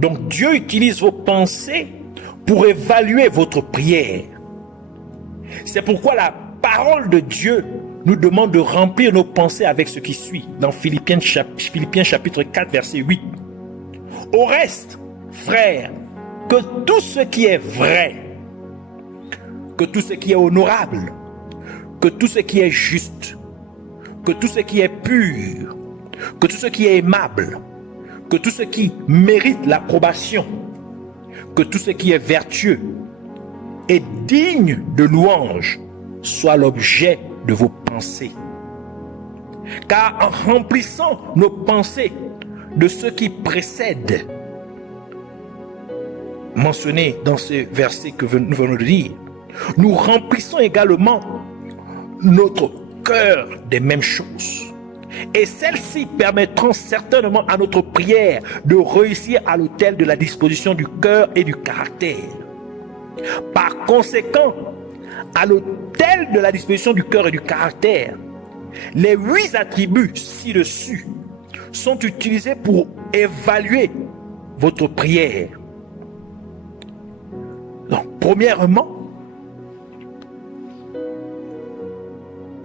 Donc Dieu utilise vos pensées pour évaluer votre prière. C'est pourquoi la parole de Dieu nous demande de remplir nos pensées avec ce qui suit dans Philippiens chapitre 4 verset 8. Au reste, frères, que tout ce qui est vrai, que tout ce qui est honorable, que tout ce qui est juste, que tout ce qui est pur, que tout ce qui est aimable, que tout ce qui mérite l'approbation, que tout ce qui est vertueux et digne de louange soit l'objet de vos pensées. Car en remplissant nos pensées de ce qui précède, mentionné dans ce verset que nous venons de lire, nous remplissons également notre cœur des mêmes choses. Et celles-ci permettront certainement à notre prière de réussir à l'autel de la disposition du cœur et du caractère. Par conséquent, à l'autel de la disposition du cœur et du caractère, les 8 attributs ci-dessus sont utilisés pour évaluer votre prière. Donc, premièrement,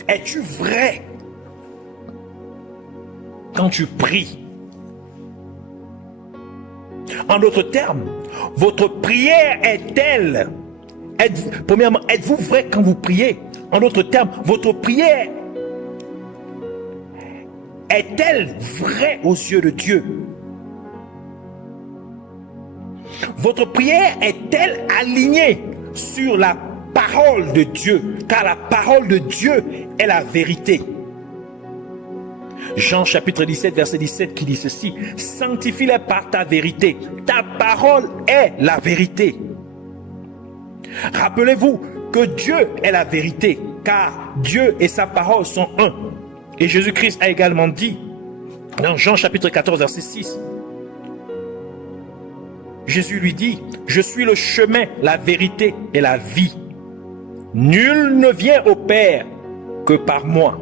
es-tu vrai quand tu pries? En d'autres termes, votre prière est-elle, premièrement, êtes-vous vrai quand vous priez? En d'autres termes, votre prière est-elle vraie aux yeux de Dieu? Votre prière est-elle alignée sur la parole de Dieu? Car la parole de Dieu est la vérité. Jean chapitre 17 verset 17 qui dit ceci: sanctifie-les par ta vérité, ta parole est la vérité. Rappelez-vous que Dieu est la vérité, car Dieu et sa parole sont un. Et Jésus-Christ a également dit dans Jean chapitre 14 verset 6, Jésus lui dit: je suis le chemin, la vérité et la vie. Nul ne vient au Père que par moi.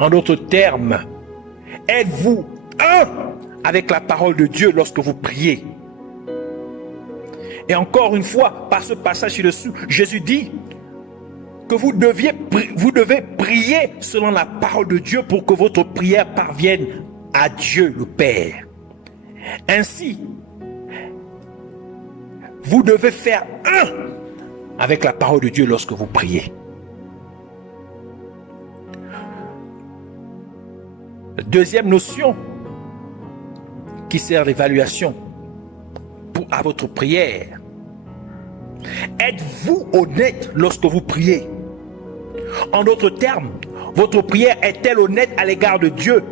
En d'autres termes, êtes-vous un avec la parole de Dieu lorsque vous priez? Et encore une fois, par ce passage ci-dessous, Jésus dit que vous devez prier selon la parole de Dieu pour que votre prière parvienne à Dieu le Père. Ainsi, vous devez faire un avec la parole de Dieu lorsque vous priez. Deuxième notion qui sert l'évaluation à votre prière. Êtes-vous honnête lorsque vous priez? En d'autres termes, votre prière est-elle honnête à l'égard de Dieu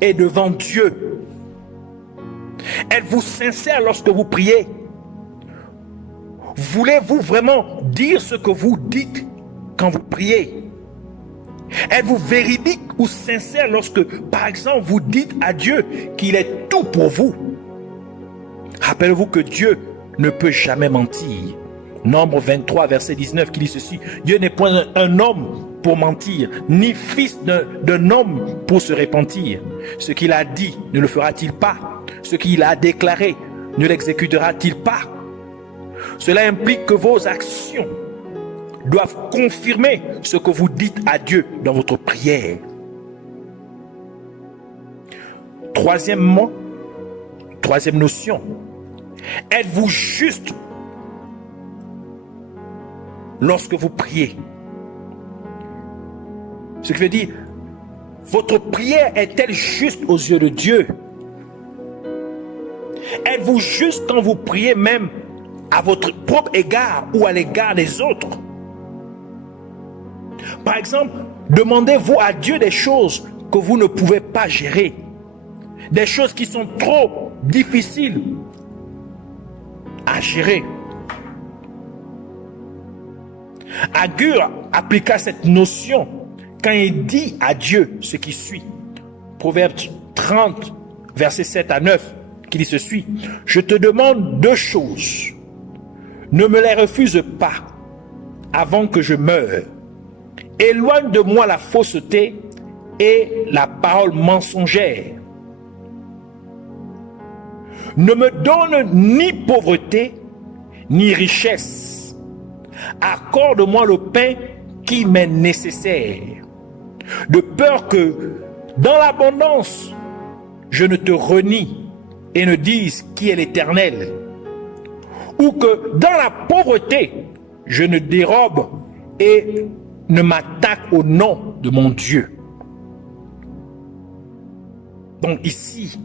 et devant Dieu? Êtes-vous sincère lorsque vous priez? Voulez-vous vraiment dire ce que vous dites quand vous priez? Êtes-vous véridique ou sincère lorsque, par exemple, vous dites à Dieu qu'il est tout pour vous? Rappelez-vous que Dieu ne peut jamais mentir. Nombre 23, verset 19, qui dit ceci: Dieu n'est point un homme pour mentir, ni fils d'un homme pour se repentir. Ce qu'il a dit, ne le fera-t-il pas? Ce qu'il a déclaré, ne l'exécutera-t-il pas? Cela implique que vos actions doivent confirmer ce que vous dites à Dieu dans votre prière. Troisièmement, troisième notion, êtes-vous juste lorsque vous priez? Ce qui veut dire, votre prière est-elle juste aux yeux de Dieu? Êtes-vous juste quand vous priez même à votre propre égard ou à l'égard des autres? Par exemple, demandez-vous à Dieu des choses que vous ne pouvez pas gérer, des choses qui sont trop difficiles à gérer. Agur appliqua cette notion quand il dit à Dieu ce qui suit. Proverbe 30, versets 7 à 9, qui dit ceci: je te demande 2 choses. Ne me les refuse pas avant que je meure. Éloigne de moi la fausseté et la parole mensongère. Ne me donne ni pauvreté, ni richesse. Accorde-moi le pain qui m'est nécessaire, de peur que, dans l'abondance, je ne te renie et ne dise qui est l'Éternel, ou que dans la pauvreté, je ne dérobe et ne m'attaque au nom de mon Dieu. Donc ici,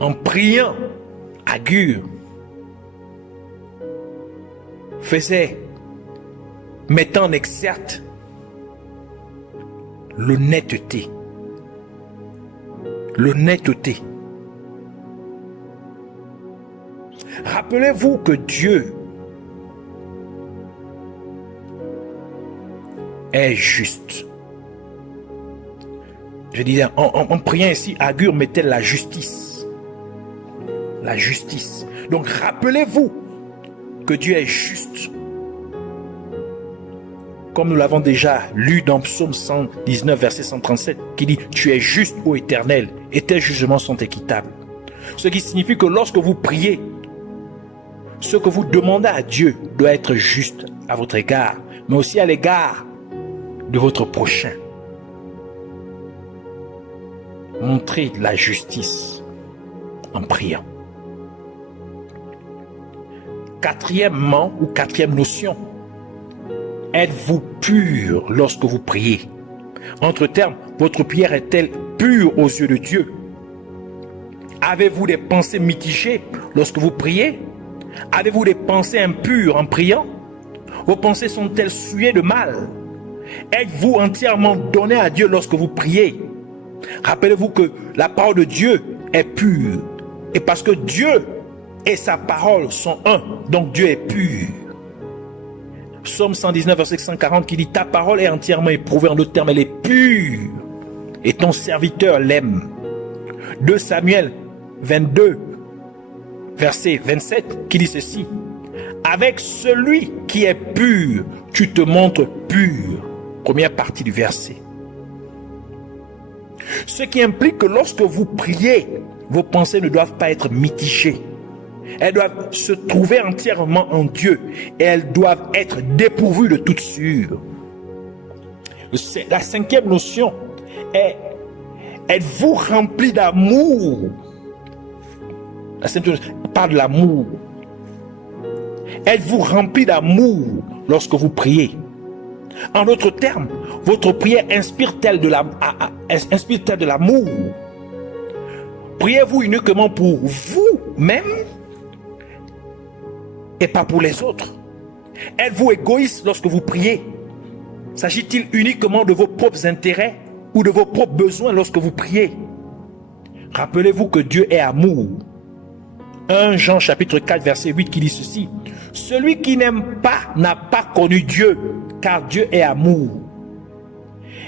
en priant, Agur mettant en exergue l'honnêteté. L'honnêteté. Rappelez-vous que Dieu est juste. Je disais, en priant ici, Agur mettait la justice. La justice. Donc rappelez-vous que Dieu est juste. Comme nous l'avons déjà lu dans Psaume 119, verset 137, qui dit « Tu es juste, ô Éternel, et tes jugements sont équitables. » Ce qui signifie que lorsque vous priez, ce que vous demandez à Dieu doit être juste à votre égard, mais aussi à l'égard de votre prochain. Montrez la justice en priant. Quatrièmement, ou quatrième notion, êtes-vous pur lorsque vous priez? Entre termes, votre prière est-elle pure aux yeux de Dieu? Avez-vous des pensées mitigées lorsque vous priez? Avez-vous des pensées impures en priant? Vos pensées sont-elles souillées de mal? Êtes-vous entièrement donné à Dieu lorsque vous priez? Rappelez-vous que la parole de Dieu est pure. Et parce que Dieu et sa parole sont un, donc Dieu est pur. Psaume 119, verset 140 qui dit « Ta parole est entièrement éprouvée, en d'autres termes, elle est pure, et ton serviteur l'aime. » 2 Samuel 22, verset 27 qui dit ceci « Avec celui qui est pur, tu te montres pur. » Première partie du verset. Ce qui implique que lorsque vous priez, vos pensées ne doivent pas être mitigées. Elles doivent se trouver entièrement en Dieu et elles doivent être dépourvues de toute souillure. La cinquième notion est: êtes-vous rempli d'amour? La cinquième notion parle de l'amour. Êtes-vous rempli d'amour lorsque vous priez? En d'autres termes, votre prière inspire-t-elle de l'amour? Priez-vous uniquement pour vous-même et pas pour les autres? Êtes-vous égoïste lorsque vous priez? S'agit-il uniquement de vos propres intérêts ou de vos propres besoins lorsque vous priez? Rappelez-vous que Dieu est amour. 1 Jean chapitre 4 verset 8 qui dit ceci: celui qui n'aime pas n'a pas connu Dieu, car Dieu est amour.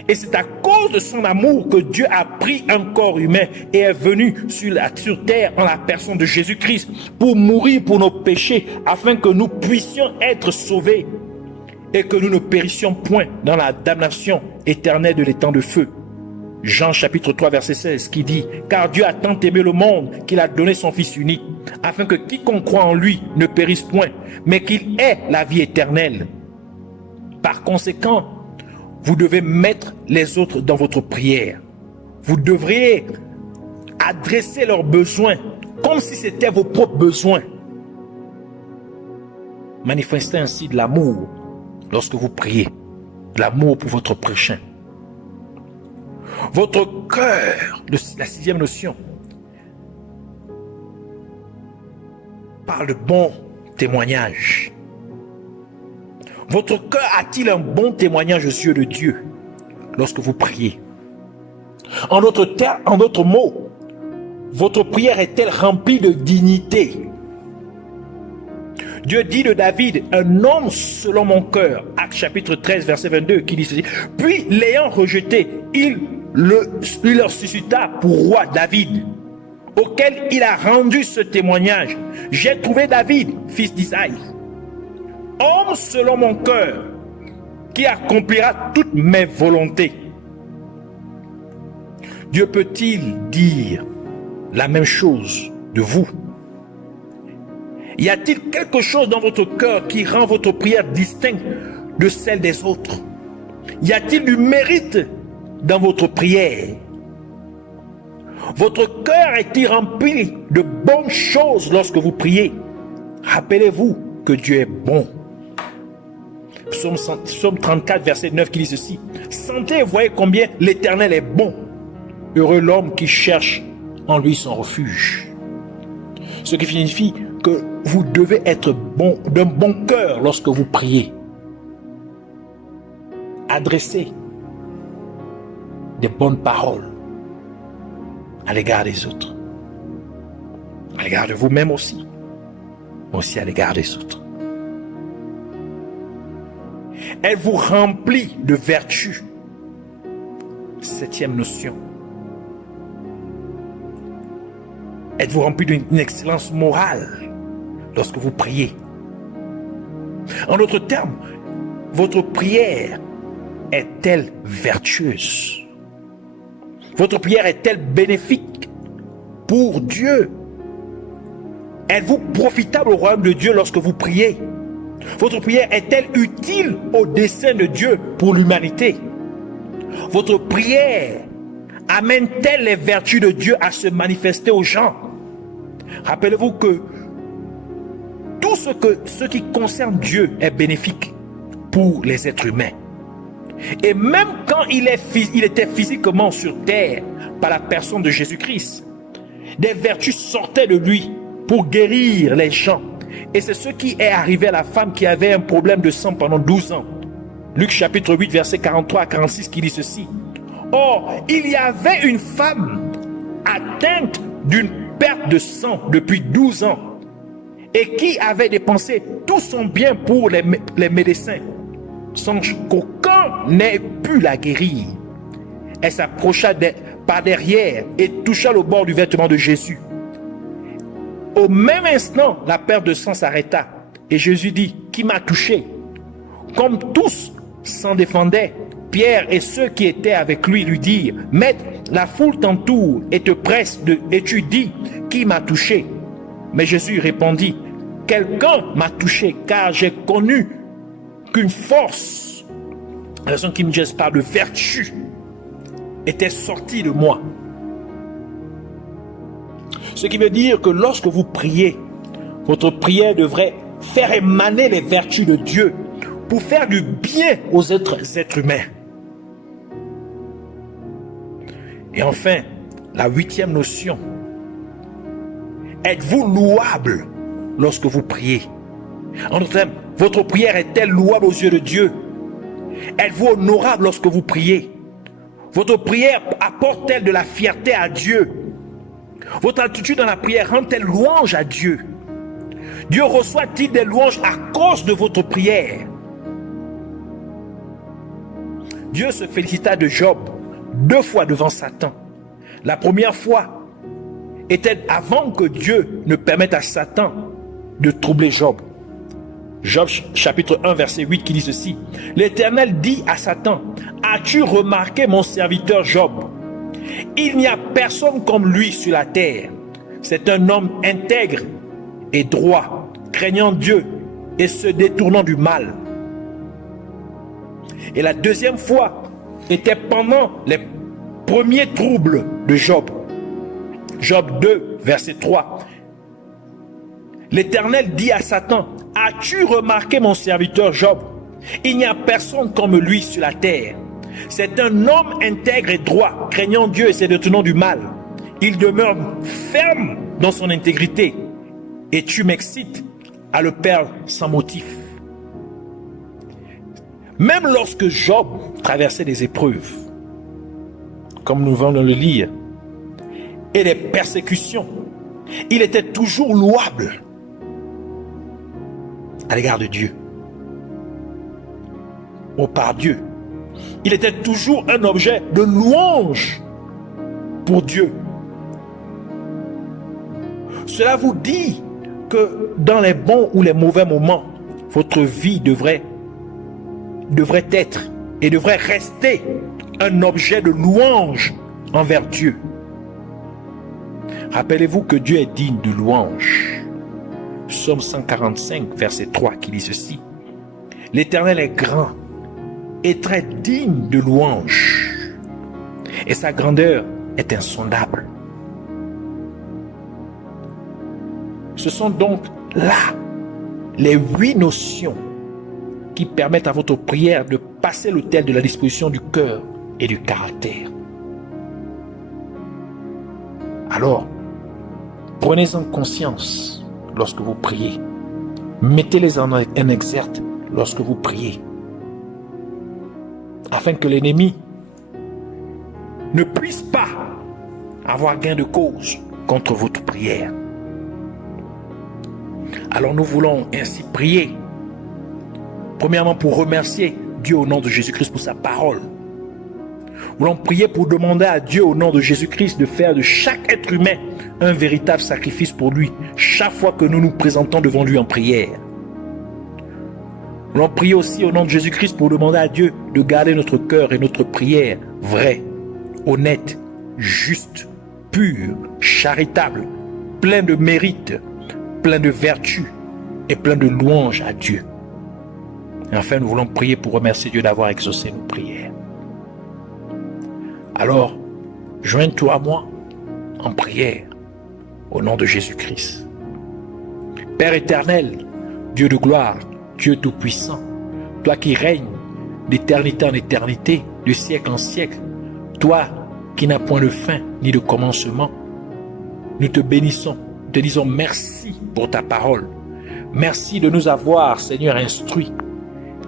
Et c'est à cause de son amour que Dieu a pris un corps humain et est venu sur terre en la personne de Jésus-Christ pour mourir pour nos péchés, afin que nous puissions être sauvés et que nous ne périssions point dans la damnation éternelle de l'étang de feu. Jean chapitre 3 verset 16 qui dit: car Dieu a tant aimé le monde qu'il a donné son Fils unique, afin que quiconque croit en lui ne périsse point, mais qu'il ait la vie éternelle. Par conséquent, vous devez mettre les autres dans votre prière. Vous devriez adresser leurs besoins comme si c'était vos propres besoins. Manifestez ainsi de l'amour lorsque vous priez, de l'amour pour votre prochain. Votre cœur, la sixième notion, parle de bon témoignage. Votre cœur a-t-il un bon témoignage aux yeux de Dieu lorsque vous priez? En d'autres mots, votre prière est-elle remplie de dignité? Dieu dit de David, un homme selon mon cœur, Actes chapitre 13 verset 22, qui dit ceci: puis l'ayant rejeté, il leur suscita pour roi David, auquel il a rendu ce témoignage: j'ai trouvé David, fils d'Isaïe, homme selon mon cœur, qui accomplira toutes mes volontés. Dieu peut-il dire la même chose de vous? Y a-t-il quelque chose dans votre cœur qui rend votre prière distincte de celle des autres? Y a-t-il du mérite dans votre prière? Votre cœur est-il rempli de bonnes choses lorsque vous priez? Rappelez-vous que Dieu est bon. Psaume 34, verset 9 qui dit ceci. Sentez et voyez combien l'Éternel est bon. Heureux l'homme qui cherche en lui son refuge. Ce qui signifie que vous devez être bon, d'un bon cœur lorsque vous priez. Adressez des bonnes paroles à l'égard des autres. À l'égard de vous-même aussi. Mais aussi à l'égard des autres. Elle vous remplit de vertu. Septième notion. Êtes-vous rempli d'une excellence morale lorsque vous priez? En d'autres termes, votre prière est-elle vertueuse? Votre prière est-elle bénéfique pour Dieu? Êtes-vous profitable au royaume de Dieu lorsque vous priez? Votre prière est-elle utile au dessein de Dieu pour l'humanité? Votre prière amène-t-elle les vertus de Dieu à se manifester aux gens? Rappelez-vous que tout ce qui concerne Dieu est bénéfique pour les êtres humains. Et même quand il était physiquement sur terre par la personne de Jésus-Christ, des vertus sortaient de lui pour guérir les gens. Et c'est ce qui est arrivé à la femme qui avait un problème de sang pendant 12 ans. Luc chapitre 8, verset 43 à 46 qui dit ceci. Or, il y avait une femme atteinte d'une perte de sang depuis 12 ans et qui avait dépensé tout son bien pour les médecins sans qu'aucun n'ait pu la guérir. Elle s'approcha par derrière et toucha le bord du vêtement de Jésus. Au même instant, la perte de sang s'arrêta et Jésus dit, qui m'a touché? Comme tous s'en défendaient, Pierre et ceux qui étaient avec lui lui dirent, Maître, la foule t'entoure et te presse et tu dis, qui m'a touché? Mais Jésus répondit, quelqu'un m'a touché car j'ai connu qu'une force, la version King James parle de vertu, était sortie de moi. Ce qui veut dire que lorsque vous priez, votre prière devrait faire émaner les vertus de Dieu pour faire du bien aux êtres humains. Et enfin, la huitième notion. Êtes-vous louable lorsque vous priez? En d'autres termes, votre prière est-elle louable aux yeux de Dieu? Êtes-vous honorable lorsque vous priez? Votre prière apporte-t-elle de la fierté à Dieu? Votre attitude dans la prière rend-elle louange à Dieu? Dieu reçoit-il des louanges à cause de votre prière? Dieu se félicita de Job 2 fois devant Satan. La première fois était avant que Dieu ne permette à Satan de troubler Job. Job chapitre 1 verset 8 qui dit ceci. L'Éternel dit à Satan, as-tu remarqué mon serviteur Job? Il n'y a personne comme lui sur la terre. C'est un homme intègre et droit, craignant Dieu et se détournant du mal. Et la deuxième fois était pendant les premiers troubles de Job. Job 2 verset 3. L'Éternel dit à Satan, as-tu remarqué mon serviteur Job? Il n'y a personne comme lui sur la terre. C'est un homme intègre et droit, craignant Dieu et se détournant du mal. Il demeure ferme dans son intégrité. Et tu m'excites à le perdre sans motif. Même lorsque Job traversait des épreuves, comme nous venons de le lire, et des persécutions, il était toujours louable à l'égard de Dieu. Oh, par Dieu. Il était toujours un objet de louange pour Dieu. Cela vous dit que dans les bons ou les mauvais moments, votre vie devrait être et devrait rester un objet de louange envers Dieu. Rappelez-vous que Dieu est digne de louange. Psaume 145, verset 3, qui dit ceci. L'Éternel est grand et très digne de louange, et sa grandeur est insondable. Ce sont donc là les 8 notions qui permettent à votre prière de passer l'autel de la disposition du cœur et du caractère. Alors, prenez-en conscience lorsque vous priez. Mettez-les en exergue lorsque vous priez, afin que l'ennemi ne puisse pas avoir gain de cause contre votre prière. Alors nous voulons ainsi prier, premièrement pour remercier Dieu au nom de Jésus-Christ pour sa parole. Nous voulons prier pour demander à Dieu au nom de Jésus-Christ de faire de chaque être humain un véritable sacrifice pour lui, chaque fois que nous nous présentons devant lui en prière. Nous voulons prier aussi au nom de Jésus-Christ pour demander à Dieu de garder notre cœur et notre prière vrai, honnête, juste, pur, charitable, plein de mérite, plein de vertu et plein de louanges à Dieu. Et enfin, nous voulons prier pour remercier Dieu d'avoir exaucé nos prières. Alors, joins-toi à moi en prière au nom de Jésus-Christ. Père éternel, Dieu de gloire, Dieu tout-puissant, toi qui règnes d'éternité en éternité, de siècle en siècle, toi qui n'as point de fin ni de commencement, nous te bénissons, te disons merci pour ta parole. Merci de nous avoir, Seigneur, instruits.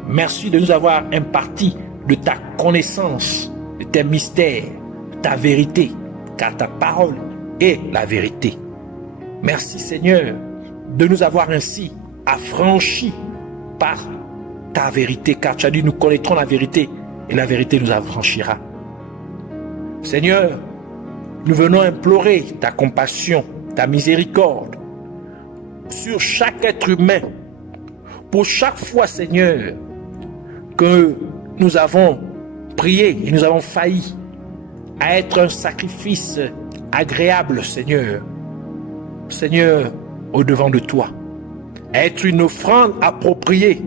Merci de nous avoir imparti de ta connaissance, de tes mystères, ta vérité, car ta parole est la vérité. Merci, Seigneur, de nous avoir ainsi affranchis par ta vérité, car tu as dit nous connaîtrons la vérité et la vérité nous affranchira. Seigneur, nous venons implorer ta compassion, ta miséricorde sur chaque être humain. Pour chaque fois, Seigneur, que nous avons prié et nous avons failli à être un sacrifice agréable, Seigneur. Seigneur, au-devant de toi, à être une offrande appropriée,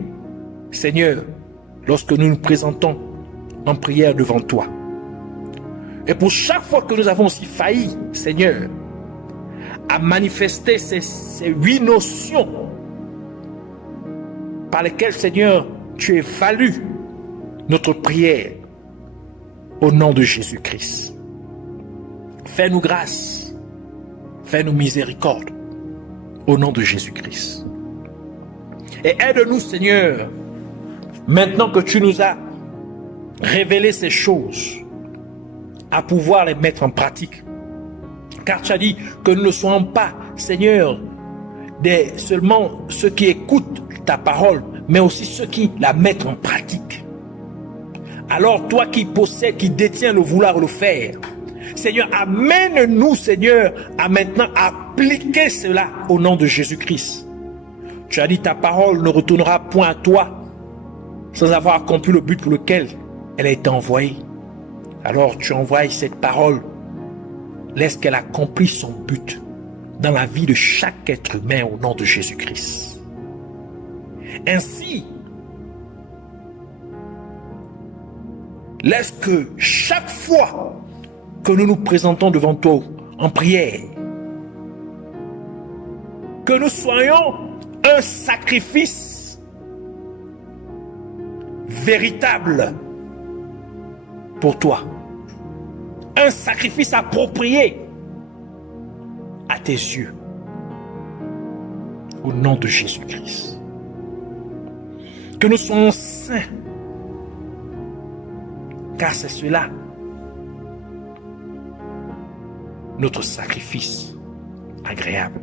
Seigneur, lorsque nous nous présentons en prière devant toi. Et pour chaque fois que nous avons aussi failli, Seigneur, à manifester ces 8 notions par lesquelles, Seigneur, tu évalues notre prière au nom de Jésus-Christ. Fais-nous grâce, fais-nous miséricorde au nom de Jésus-Christ. Et aide-nous, Seigneur, maintenant que tu nous as révélé ces choses, à pouvoir les mettre en pratique. Car tu as dit que nous ne soyons pas, Seigneur, seulement ceux qui écoutent ta parole, mais aussi ceux qui la mettent en pratique. Alors toi qui possèdes, qui détiens le vouloir le faire, Seigneur, amène-nous, Seigneur, à maintenant appliquer cela au nom de Jésus-Christ. Tu as dit ta parole ne retournera point à toi sans avoir accompli le but pour lequel elle a été envoyée. Alors tu envoies cette parole, laisse qu'elle accomplisse son but dans la vie de chaque être humain au nom de Jésus-Christ. Ainsi, laisse que chaque fois que nous nous présentons devant toi en prière, que nous soyons un sacrifice véritable pour toi, un sacrifice approprié à tes yeux, au nom de Jésus-Christ. Que nous soyons saints, car c'est cela notre sacrifice agréable.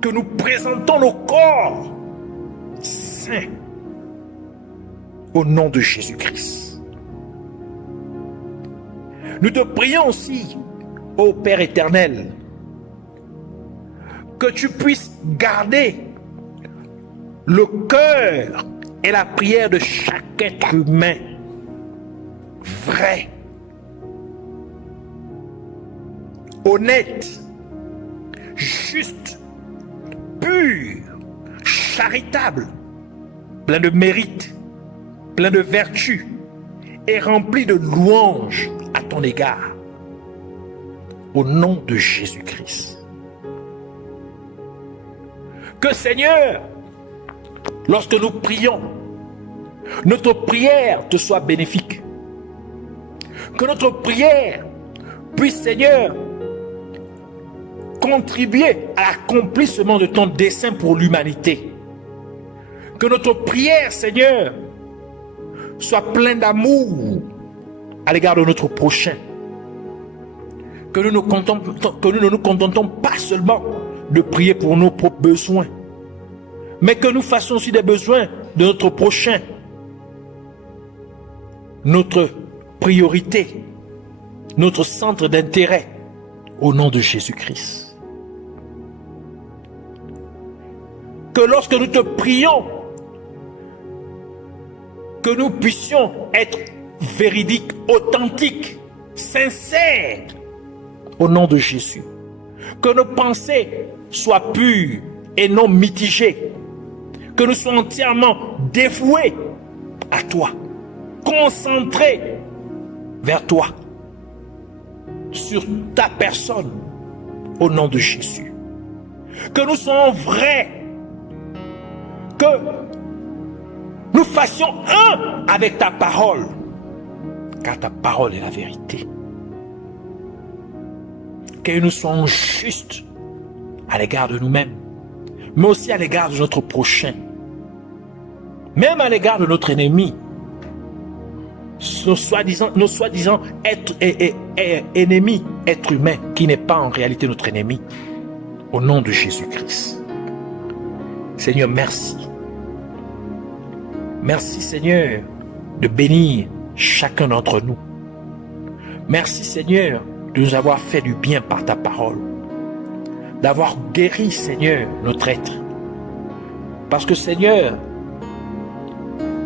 Que nous présentons nos corps saints au nom de Jésus-Christ. Nous te prions aussi, ô Père éternel, que tu puisses garder le cœur et la prière de chaque être humain vrai, honnête, juste, pur, charitable, plein de mérite, plein de vertu et rempli de louanges à ton égard. Au nom de Jésus-Christ. Que Seigneur, lorsque nous prions, notre prière te soit bénéfique. Que notre prière puisse, Seigneur, contribuer à l'accomplissement de ton dessein pour l'humanité. Que notre prière, Seigneur, soit pleine d'amour à l'égard de notre prochain. Que nous ne nous contentons pas seulement de prier pour nos propres besoins, mais que nous fassions aussi des besoins de notre prochain. Notre priorité, notre centre d'intérêt, au nom de Jésus-Christ. Que lorsque nous te prions, que nous puissions être véridiques, authentiques, sincères, au nom de Jésus. Que nos pensées soient pures et non mitigées. Que nous soyons entièrement dévoués à toi, concentrés vers toi, sur ta personne, au nom de Jésus. Que nous soyons vrais, que nous fassions un avec ta parole, car ta parole est la vérité. Que nous soyons justes à l'égard de nous-mêmes, mais aussi à l'égard de notre prochain, même à l'égard de notre ennemi, nos soi-disant ennemis, être humain, qui n'est pas en réalité notre ennemi, au nom de Jésus-Christ. Seigneur, merci. Merci, Seigneur, de bénir chacun d'entre nous. Merci, Seigneur, de nous avoir fait du bien par ta parole, d'avoir guéri, Seigneur, notre être. Parce que, Seigneur,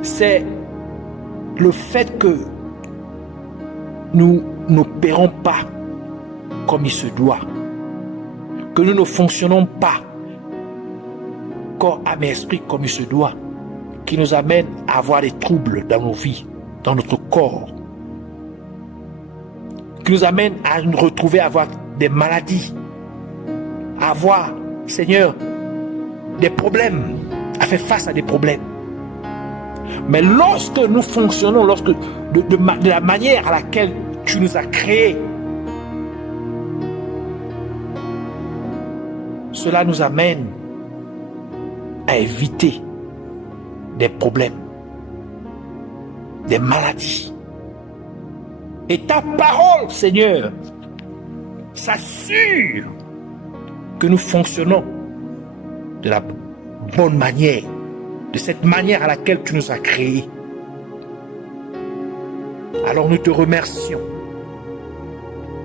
c'est le fait que nous n'opérons pas comme il se doit, que nous ne fonctionnons pas corps, âme et esprit comme il se doit, qui nous amène à avoir des troubles dans nos vies, dans notre corps, qui nous amène à nous retrouver à avoir des maladies, à avoir, Seigneur, des problèmes, à faire face à des problèmes. Mais lorsque nous fonctionnons, de la manière à laquelle tu nous as créés, cela nous amène à éviter des problèmes, des maladies. Et ta parole, Seigneur, s'assure que nous fonctionnons de la bonne manière, de cette manière à laquelle tu nous as créés. Alors nous te remercions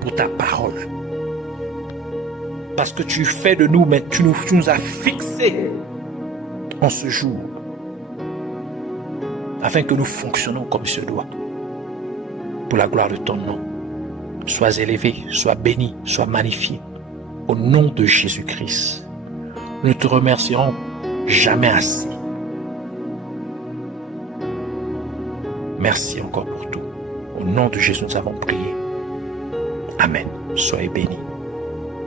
pour ta parole. Parce que tu fais de nous, mais tu nous as fixés en ce jour, afin que nous fonctionnons comme il se doit. Pour la gloire de ton nom. Sois élevé, sois béni, sois magnifié. Au nom de Jésus-Christ. Nous ne te remercierons jamais assez. Merci encore pour tout. Au nom de Jésus, nous avons prié. Amen. Soyez bénis.